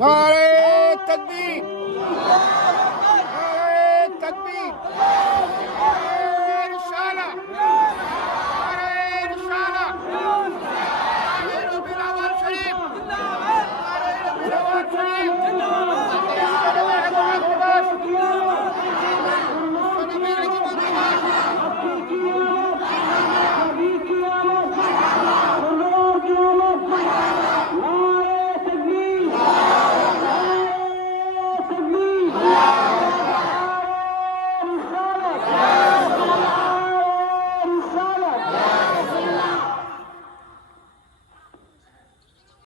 नारे तकबीर